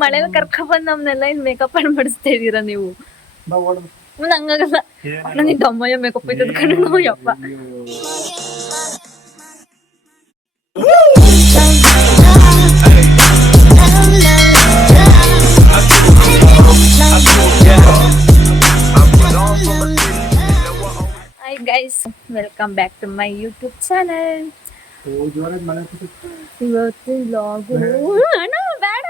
ಮಳೆಯಲ್ಲಿ ಕರ್ಕೊಂಡ್ ಬಂದ್ ನಮ್ನೆಲ್ಲ ಇನ್ ಮೇಕಪ್ ಮಾಡಿಸ್ತಾ ಇದೀರಾ ನೀವು? ಹಂಗಾಗಲ್ಲ, ನಿನ್ ತಮ್ಮಯ್ಯ ಮೇಕಪ್ ಐತದ ಕಣ್ಣು ಯಪ್ಪ. Hi guys, welcome back to my YouTube channel. ಇವತ್ತು ವ್ಲಾಗು ಅಣ್ಣ ಬೇಡ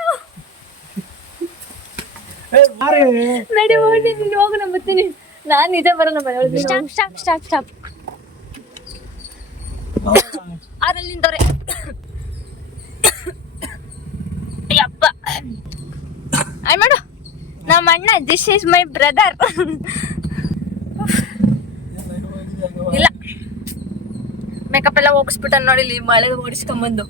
ನಡಿ ಹೋಗಿ ನೀನು ಹೋಗು, ನಾನು ಬರ್ತೀನಿ. ನಾನು ನಿಜ ಬರಲ್ಲ ಮನೆ. ಸ್ಟಾಪ್ ಅದ್ರಲ್ಲಿ ನಿಂತವ್ರೆ ಯಪ್ಪ. ಆಯ್ ಮಾಡು, ನಮ್ಮ ಅಣ್ಣ. This is my brother. ಇಲ್ಲ, ಮೇಕಪ್ ಎಲ್ಲ ಹೋಗಿಸ್ಬಿಟ್ಟ ನೋಡಿ, ಇಲ್ಲಿ ಮಳೆ ಓಡಿಸ್ಕೊಂಬಂದು.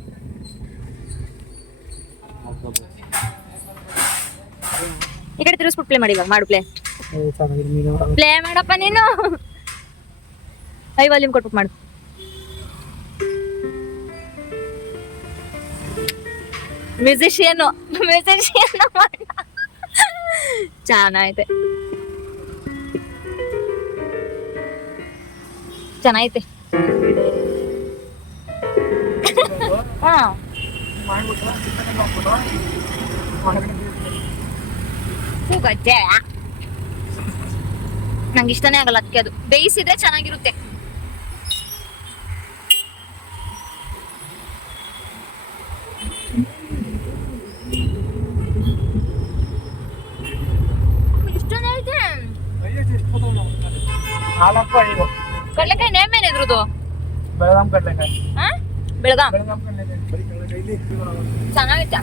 ಈ ಕಡೆ ತಿರ್ಗಿಸ್ಬಿಟ್ಟು ಪ್ಲೇ ಮಾಡಿ. ಇವಾಗ ಮಾಡು, ಪ್ಲೇ ಮಾಡಪ್ಪ ನೀನು. ಹೈ ವಾಲ್ಯೂಮ್ ಕೊಟ್ಬಿಟ್ಟು ಮಾಡು. ಮ್ಯೂಸಿಷಿಯನ್ ಚೆನ್ನಾಗೈತೆ. ಹಾ, ಗಜ್ಜೆ ನಂಗೆ ಇಷ್ಟನೇ ಆಗಲ್ಲ, ಅದಕ್ಕೆ ಅದು ಬೇಯಿಸಿದ್ರೆ ಚೆನ್ನಾಗಿರುತ್ತೆ. ಇಷ್ಟನೇ ಐತೆ. ಕಡ್ಲೆಕಾಯಿ ನೇಮ್ ಏನ್ ಇದ್ರದ್ದು? ಬೆಳಗಾಂ ಕಡ್ಲೆಕಾಯಿ. ಬೆಳಗಾಂ ಚೆನ್ನಾಗೈತೆ.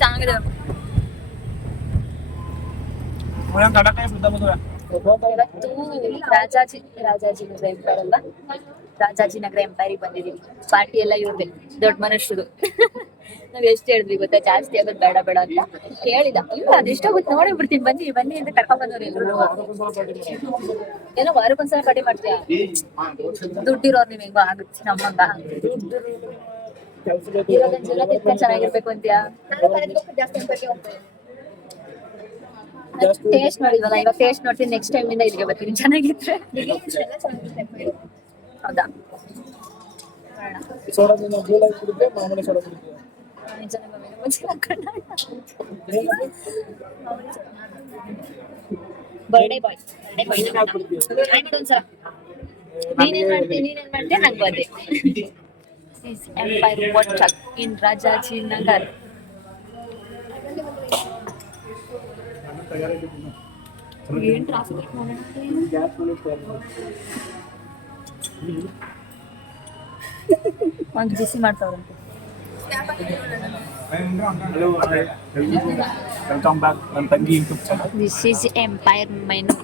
ಚೆನ್ನಾಗಿದೆ. ರಾಜಾಜಿನಗರ ಎಂಪೈರಿಗೆ ಬಂದಿದೀವಿ. ಪಾರ್ಟಿ ಎಲ್ಲ ಇವ್ರದೆ, ದೊಡ್ಡ ಮನುಷ್ಯರು. ನಾವ್ ಎಷ್ಟು ಹೇಳಿದ್ವಿ ಗೊತ್ತಾ, ಜಾಸ್ತಿ ಆಗೋದು ಬೇಡ ಬೇಡ ಅಂತ ಕೇಳಿದ. ಇಲ್ಲ ಅದಿಷ್ಟ ಗೊತ್ತು, ನೋಡಿ ಬಿಡ್ತೀನಿ, ಬನ್ನಿ ಅಂತ ಕರ್ಕೊಂಡ್ ಬಂದವ್ರು ಎಲ್ಲರೂ. ಏನೋ ವಾರಕ್ಕೊಂದ್ಸಲ ಪಾರ್ಟಿ ಮಾಡ್ತೀಯ, ದುಡ್ಡಿರೋರು ನೀವ್ ಹೆಂಗೋ ಆಗುತ್ತೆ. ನಮ್ಮಂಗ ಚೆನ್ನಾಗಿರ್ಬೇಕು ಅಂತೀಯ. ಟೇಸ್ಟ್ ನೋಡಿದ್ವಲ್ಲ, ಇವಾಗ ಟೇಸ್ಟ್ ನೋಡ್ತೀನಿ. ನೆಕ್ಸ್ಟ್ ಟೈಮ್ ಇಂದ ಇಲ್ಲಿಗೆ ಬರ್ತೀನಿ, ಚೆನ್ನಾಗಿದ್ರೆ. ಹೌದಾ, ಬರ್ಡೇ ಬಾಯ್ ಒಂದ್ಸಲ. ನೀನೇನ್ ಮಾಡ್ತೀಯ ನಂಗೆ birthday. Empire water in Rajajinagar. ಏನ್ ಟ್ರಾಫಿಕ್ ಒಂದು ಬಿಸಿ ಮಾಡ್ತಾವ್ರಂತೆ. ವೆಲ್ಕಮ್ ಬ್ಯಾಕ್ ನನ್ನ ತಂಗಿ YouTube channel. This is Empire menu.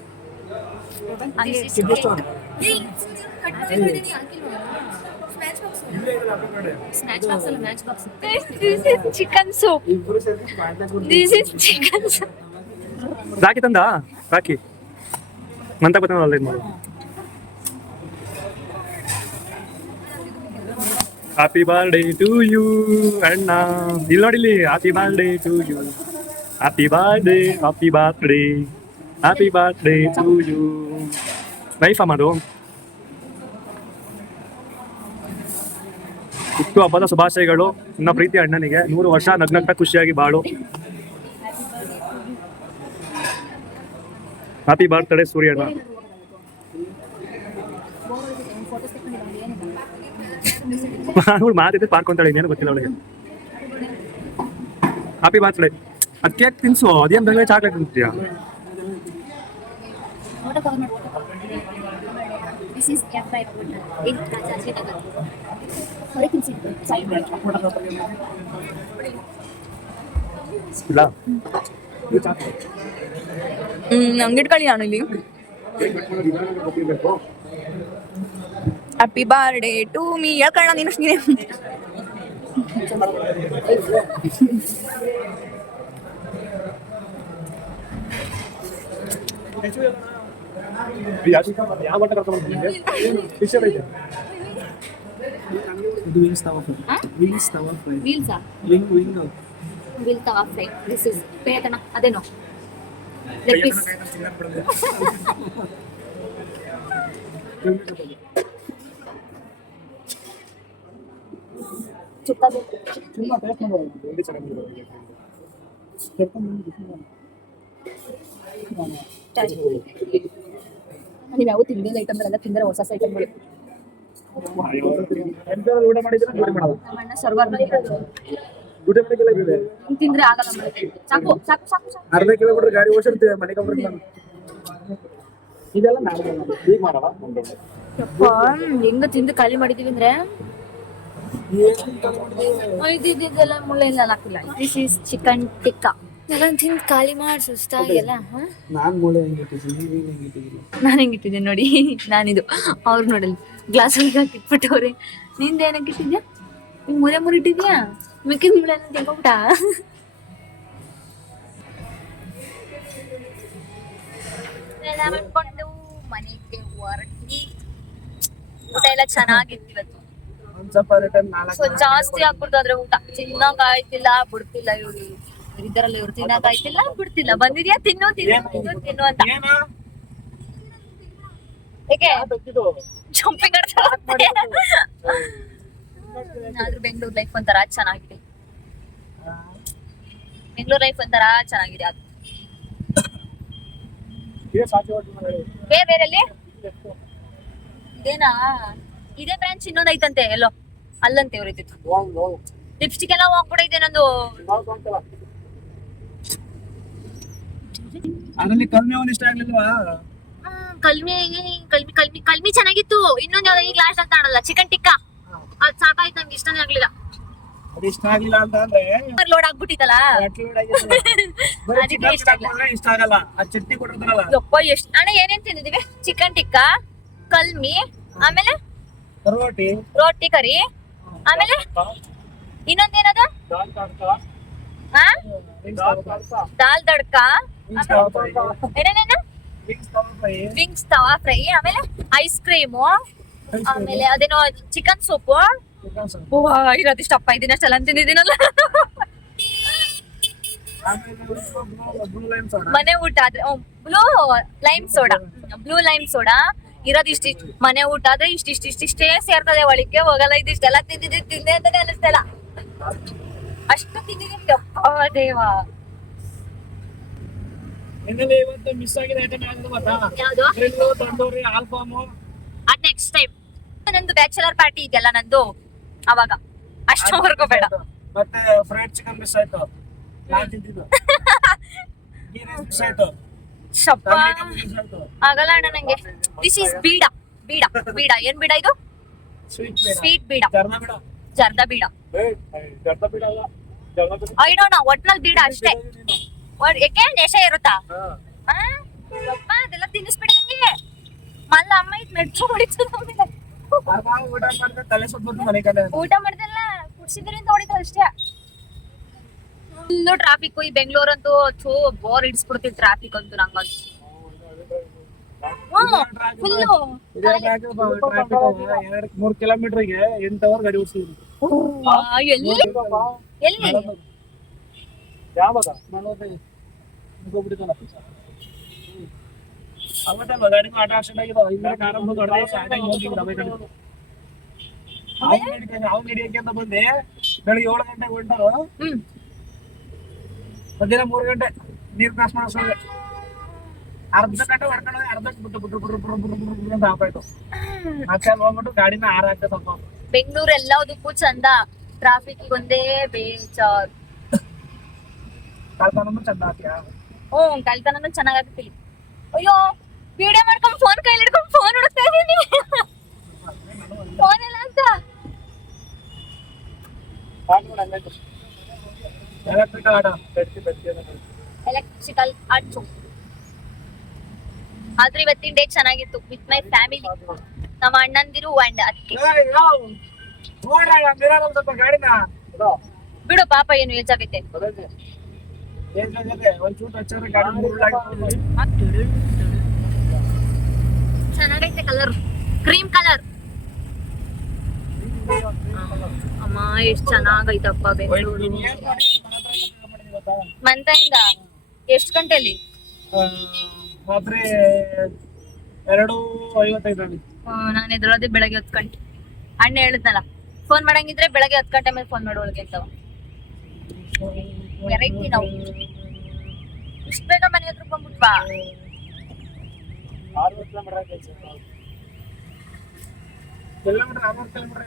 Chicken soup. This is chicken soup. ರಾಕಿ ತಂದ ರಾಕಿ ಮಂತ ಗೊತ್ತ ಇದು ಮಾಡು. ಹ್ಯಾಪಿ ಬರ್ಡೇ ಟು ಯು ಅಣ್ಣ. ಇಲ್ಲಿ ನೋಡಿಲಿ, happy birthday to you, happy birthday, happy birthday, happy birthday to you. ನೈಫಾ ಮಾಡು. ಹುಟ್ಟು ಹಬ್ಬದ ಶುಭಾಶಯಗಳು ನನ್ನ ಪ್ರೀತಿ ಅಣ್ಣನಿಗೆ. 100 ವರ್ಷ ನಗ್ನಗ್ನ ಖುಷಿಯಾಗಿ ಬಾಳು. ಹ್ಯಾಪಿ ಬರ್ತ್ಡೇ ಸೂರ್ಯಣ್ಣ. ಅವಳು ಮಾತಿದ್ದೆ ಪಾರ್ಕೊಂತಾಳೆ, ಇನ್ನೇನು ಗೊತ್ತಿಲ್ಲ ಅವಳಿಗೆ. Happy birthday. ಅದು ಕೇಕ್ ತಿನ್ಸು, ಅದೇನು ಬೆಂಗಳೂರು ಚಾಕ್ಲೇಟ್ ತಿಂತೀಯ? ಇಲ್ಲ ಹಂಗಿಟ್ಕೊಳ್ಳಿ ನಾನು ಇಲ್ಲಿ. ಹ್ಯಾಪಿ ಬರ್ಡೇ ಟು ಮೀ ಹೇಳ್ಕೊಳ್ಳ ನೀನು. ಯಾವ ಬಟ್ಟ ಕರ್ಕೊಂಡು ಬಂದಿದ್ದೆ ಫಿಶರ್ ಐತೆ ಇದು wings tawa fry. Wings tawa fry. ವೀಲ್ಸಾ wing wing wheel tawa fry. This is ಪೇತನ ಅದೇನೋ ಲೆಗ್ ಪೀಸ್. ಚಿಕ್ಕದು ತುಂಬಾ ಟೇಸ್ಟ್ ಮಾಡೋದು. ಎಲ್ಲಿ ಚೆನ್ನಾಗಿರೋ ನೀವು ಯಾವ ತಿಂದಿಲ್ಲ ಐಟಮ್ಗಳೆಲ್ಲ ತಿಂದರೆ ಹೊಸ ಐಟಮ್ಗಳು. ಎಂಟರಲ್ಲಿ ಊಟ ಮಾಡಿದ್ರೆ ಊಟ ಮಾಡಲ್ಲ. ನಮ್ಮ ಅಣ್ಣ ಸರ್ವರ್ ಮಾಡಿರೋದು ಊಟ ಮಾಡಕ್ಕೆಲ್ಲ ಇದೆ. ಹಿಂಗ್ ತಿಂದ್ರೆ ಆಗಲ್ಲ ಮತ್ತೆ. ಸಾಕು ಸಾಕು ಸಾಕು ಸಾಕು. ಅರ್ಧ ಕಿಲೋಮೀಟರ್ ಗಾಡಿ ಓಡಿಸಿರ್ತೀವಿ ಮನೆಗೆ ಬರ್ತೀನಿ ನಾನು. ಇದೆಲ್ಲ ನಾವು ಈಗ ಮಾಡವ ಯಪ್ಪ, ಹೆಂಗ ತಿಂದು ಖಾಲಿ ಮಾಡಿದೀವಿ ಅಂದ್ರೆ ಇದೆಲ್ಲ ಮುಳ್ಳ ಇಲ್ಲ ಹಾಕಿಲ್ಲ. This is chicken tikka. ಎಲ್ಲ ತಿಂದು ಖಾಲಿ ಮಾಡಿ ಸುಸ್ತಾಗೆಲ್ಲ. ನಾನು ಮೂಳೆ ಹೆಂಗಿಟ್ಟಿದ್ದೀನಿ, ನೀನು ಹೆಂಗಿಟ್ಟಿದ್ದೀನಿ. ನಾನು ಹೆಂಗಿಟ್ಟಿದ್ದೀನಿ ನೋಡಿ. ನಾನಿದು ಅವ್ರು ನೋಡಲಿ ಗ್ಲಾಸ್ ಹಾಕಿ ಇಟ್ಬಿಟ್ಟವ್ರೆ. ನಿಂದ ಏನಕ್ಕೆ ಇಟ್ಟಿದ್ಯಾ? ಹಿಂಗ್ ಮೂಲೆ ಮೂರು ಇಟ್ಟಿದ್ಯಾ? ಮಿಕ್ಕಿದ ಮುಳ್ಳ ತಿನ್ಕೊಂಬಿಟ್ಟ. ಎಲ್ಲ ಮಾಡ್ಕೊಂಡು ಮನೆಗೆ ಹೊರಟಿ. ಊಟ ಎಲ್ಲ ಚೆನ್ನಾಗಿತ್ತು ಇವತ್ತು. ಒಂದು ಸ್ವಲ್ಪ ರಿಟರ್ನ್ ಸೊ ಜಾಸ್ತಿ ಆಗ್ಬಿಡ್ತು ಆದ್ರೆ ಊಟ ತಿನ್ನಕ್ ಆಯ್ತಿಲ್ಲ ಬಿಡ್ತಿಲ್ಲ. ಇವ್ರು ಇದ್ದಾರಲ್ಲ, ಇವ್ರು ತಿನ್ನಕ್ ಆಯ್ತಿಲ್ಲ ಬಿಡ್ತಿಲ್ಲ. ಬಂದಿದ್ಯಾ ತಿನ್ನು ತಿನ್ನು ತಿನ್ನು ತಿನ್ನು ಅಂತ. ಏಕೆ ಜಂಪಿಂಗ್ ಆದ್ರೂ ಬೆಂಗಳೂರು ಲೈಫ್ ಒಂಥರ ಚೆನ್ನಾಗಿದೆ. ಬೆಂಗಳೂರು ಲೈಫ್ ಒಂಥರ ಚೆನ್ನಾಗಿದೆ. ಅದು ಬೇರೆ ಬೇರೆಲ್ಲಿ ಇದೇನಾ? ಇದೇ ಬ್ರಾಂಚ್ ಇನ್ನೊಂದ್ ಐತಂತೆ ಎಲ್ಲೋ ಅಲ್ಲಂತೆ ಇವ್ರಿದ್ದು. ಲಿಪ್ಸ್ಟಿಕ್ ಎಲ್ಲ ಹೋಗ್ಬಿಡೈತೆ ನಂದು. ಅದರಲ್ಲಿ ಕಮ್ಮಿ ಅವನು ಇಷ್ಟ ಆಗ್ಲಿಲ್ವಾ? ಕಲ್ಮಿ ಕಲ್ಮಿ ಕಲ್ಮಿ ಕಲ್ಮಿ ಚೆನ್ನಾಗಿತ್ತು. ಇನ್ನೊಂದ್ ಯಾವ್ದು ಈಗ ಲಾಸ್ಟ್ ಅಂತ ಆಡಲ್ಲ, ಚಿಕನ್ ಟಿಕ್ಕಾ. ಅದ್ ಸಾಕಾಯ್ತು, ನಂಗೆ ಇಷ್ಟನೇ ಆಗ್ಲಿಲ್ಲ. ಅದು ಇಷ್ಟ ಆಗ್ಲಿಲ್ಲ ಅಂತ ಅಂದ್ರೆ ಲೋಡ್ ಆಗ್ಬಿಟ್ಟಿತ್ತಲ್ಲ, ಬರೀ ಅದಕ್ಕೆ ಚಿಕನ್ ಇಷ್ಟ ಆಗಿಲ್ಲ. ಇಷ್ಟ ಆಗಲ್ಲ. ಆ ಚಟ್ನಿ ಕೊಟ್ಟಿರ್ತಾರಲ್ಲ ಯಪ್ಪ ಎಷ್ಟ್ ಅಣ್ಣ ಏನೇನ್ ತಿಂದಿದೀವಿ? ಚಿಕನ್ ಟಿಕ್ಕಾ, ಕಲ್ಮಿ, ಆಮೇಲೆ ರೋಟಿ, ರೋಟಿ ಕರಿ, ಆಮೇಲೆ ಇನ್ನೊಂದೇನದ ಹಾ ದಾಲ್ ತಡ್ಕಾ, ಏನೇನೇನು ವಿಂಗ್ಸ್ ತವಾ ಫ್ರೈ, ಆಮೇಲೆ ಐಸ್ ಕ್ರೀಮು, ಆಮೇಲೆ ಅದೇನೋ ಚಿಕನ್ ಸೂಪು. ಇರೋದಿಷ್ಟಪ್ಪ ಇದೀನಷ್ಟೆಲ್ಲ ತಿಂದಿದ್ದೀನಲ್ಲ. ಮನೆ ಊಟ ಆದ್ರೆ ಬ್ಲೂ ಲೈಮ್ ಸೋಡಾ ಇರೋದು ಇಷ್ಟಿಷ್ಟು. ಮನೆ ಊಟ ಆದ್ರೆ ಇಷ್ಟಿಷ್ಟೇ ಸೇರ್ತದೆ, ಒಳಕ್ಕೆ ಹೋಗಲ್ಲ. ಇದಿಷ್ಟೆಲ್ಲ ತಿಂದೆ ಅಂತಾನೆ ಅನಿಸ್ತಲ್ಲ, ಅಷ್ಟು ತಿಂದಿದ್ದೀನಿ. ಯಪ್ಪ ದೇವ, ಇವತ್ತು ಮಿಸ್ ಆಗಿದೆ ಐಟಮ್ ಯಾವ್ದು ಗೊತ್ತಾ? ಯಾವ್ದು? ಗ್ರಿಲ್ಲು, ತಂದೂರಿ, ಆಲ್ಫಾಮು. ಅದ್ ನೆಕ್ಸ್ಟ್ ಟೈಮ್. ನಂದು ಬ್ಯಾಚುಲರ್ ಪಾರ್ಟಿ ಇದೆಯಲ್ಲ ನಂದು, ಅವಾಗ ಅಷ್ಟವರೆಗೂ ಬೇಡ. ಮತ್ತೆ ಫ್ರೈಡ್ ಚಿಕನ್ ಮಿಸ್ ಆಯ್ತು, ನಾನ್ ತಿಂತಿದ್ದು. ಗೀ ರೈಸ್ ಮಿಸ್ ಆಯ್ತು, ಶಪ್ಪ ಮಿಸ್ ಆಯ್ತು. ಆಗಲ್ಲ ಅಣ್ಣ ನಂಗೆ. This is beeda beeda beeda. ಏನ್ ಬೀಡ ಇದು? ಸ್ವೀಟ್ ಬೀಡ, ಜರ್ದ ಬೀಡ. ಐ ಡೋಂಟ್ ನೋ, ಒಟ್ನಲ್ಲಿ ಬೀಡ ಅಷ್ಟೇ. ಯಾಕೆ ದೇಶ ಇರುತ್ತಾ? ಯಪ್ಪ ಅದೆಲ್ಲ ತಿನ್ನಿಸ್ಬಿಡಿ ನಂಗೆ. ಮಲ್ಲ ಅಮ್ಮ ಇದು ಮೆಟ್ರು ಹೊಡಿತು ನಮಗೆ. ಊಟ ಮಾಡಿದ್ರೆ ತಲೆ ಸುತ್ತ ಮನೆ ಕಡೆ. ಊಟ ಮಾಡ್ದಲ್ಲ, ಕುಡ್ಸಿದ್ರಿಂದ ಹೊಡಿತು ಅಷ್ಟೇ. ಫುಲ್ಲು ಟ್ರಾಫಿಕ್ ಈ ಬೆಂಗಳೂರಂತೂ. ಥೂ, ಬೋರ್ ಇಡ್ಸ್ಬಿಡ್ತೀವಿ ಟ್ರಾಫಿಕ್ ಅಂತೂ ನಂಗಂತೂ. ಫುಲ್ಲು 2-3 ಕಿಲೋಮೀಟರ್ಗೆ 8 ಅವರ್ ಗಾಡಿ ಓಡಿಸಿದ್ವಿ. ಎಲ್ಲಿ ಎಲ್ಲಿ ಅವತ್ತಲ್ಲ ಗಾಡಿಗೂ ಆಟೋ ಆಕ್ಸಿಡೆಂಟ್ ಆಗಿದಾವ. ಇಲ್ಲೇ ಕಾರನ್ನು ದೊಡ್ಡದಾಗಿ ಸ್ಟಾರ್ಟಿಂಗ್ ಹೋಗಿದ್ದ ಅವ್ನು ಹಿಡಿಯಕ್ಕೆ ಅಂತ ಬಂದೆ. ಬೆಳಿಗ್ಗೆ 7 ಗಂಟೆಗೆ ಹೊಂಟರು, ಮಧ್ಯಾಹ್ನ 3 ಗಂಟೆ ನೀರ್ ಕ್ರಾಸ್ ಮಾಡಿಸೋದು. ಅರ್ಧ ಗಂಟೆ ಹೊಡ್ಕೊಂಡು ಅರ್ಧಕ್ಕೆ ಬಿಟ್ಟು ಅಂತ ಹಾಕಾಯ್ತು. ಮತ್ತೆ ಅಲ್ಲಿ ಹೋಗ್ಬಿಟ್ಟು ಗಾಡಿನ ಹಾರಾಕ್ತೆ ಸ್ವಲ್ಪ. ಬೆಂಗಳೂರು ಎಲ್ಲದಕ್ಕೂ ಚಂದ, ಟ್ರಾಫಿಕ್ ಒಂದೇ ಬೇಜಾರು. ಕಳ್ತನೂ ಚಂದ ಆಗ್ತೀಯಾ? ಕಳ್ತನೂ ಚೆನ್ನಾಗಾಗ್ತಿಲ್ಲ. ಅಯ್ಯೋ, ವಿಡಿಯೋ ಮಾಡ್ಕೊಂಡು ಫೋನ್ ಕೈಲಿ ಹಿಡ್ಕೊಂಡು ಫೋನ್ ಹುಡುಕ್ತಾ ಇದೀನಿ. ಫೋನ್ ಎಲ್ಲ ಅಂತ ಎಲೆಕ್ಟ್ರಿಕಲ್ ಆಟೋ, ಎಲೆಕ್ಟ್ರಿಕಲ್ ಆಟೋ. ಆದ್ರೆ ಇವತ್ತಿನ ಡೇ ಚೆನ್ನಾಗಿತ್ತು ವಿತ್ ಮೈ ಫ್ಯಾಮಿಲಿ. ನಮ್ಮ ಅಣ್ಣಂದಿರು ಅಂಡ್ ಅಕ್ಕಿ. ಸ್ವಲ್ಪ ಗಾಡಿನ ಬಿಡು ಪಾಪ, ಏನು ಏಜ್ ಆಗೈತೆ. ಒಂಚೂರು ಹಚ್ಚಿದ್ರೆ ಗಾಡಿ ಚೆನ್ನಾಗೈತೆ ಕಲರ್, ಕ್ರೀಮ್ ಕಲರ್. ಅಮ್ಮ ಎಷ್ಟ್ ಚೆನ್ನಾಗೈತಪ್ಪ ಬೆಂಗಳೂರು. ಮಂತೆಯಿಂದ ಎಷ್ಟ್ ಗಂಟೆಲಿ? ರಾತ್ರಿ 2:55 ನಾನು ಎದ್ರೊಳದೆ ಬೆಳಗ್ಗೆ 10 ಗಂಟೆ. ಅಣ್ಣ ಹೇಳಿದ್ನಲ್ಲ, ಫೋನ್ ಮಾಡಂಗಿದ್ರೆ ಬೆಳಗ್ಗೆ 10 ಗಂಟೆ ಮೇಲೆ ಫೋನ್ ಮಾಡೋಳಗೆ ಅಂತ. ವೆರೈಟಿ ನಾವು ಇಷ್ಟ ಬೇಗ ಮನೆ ಹತ್ರ ಬಂದ್ಬಿಟ್ವಾ? 6 ಕಿಲೋಮೀಟರ್.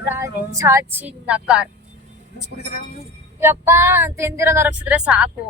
ರಾಜಾಜಿನಗರ್. ಯಪ್ಪ ತಿಂದಿರೋದ ರಕ್ಷಿದ್ರೆ ಸಾಕು.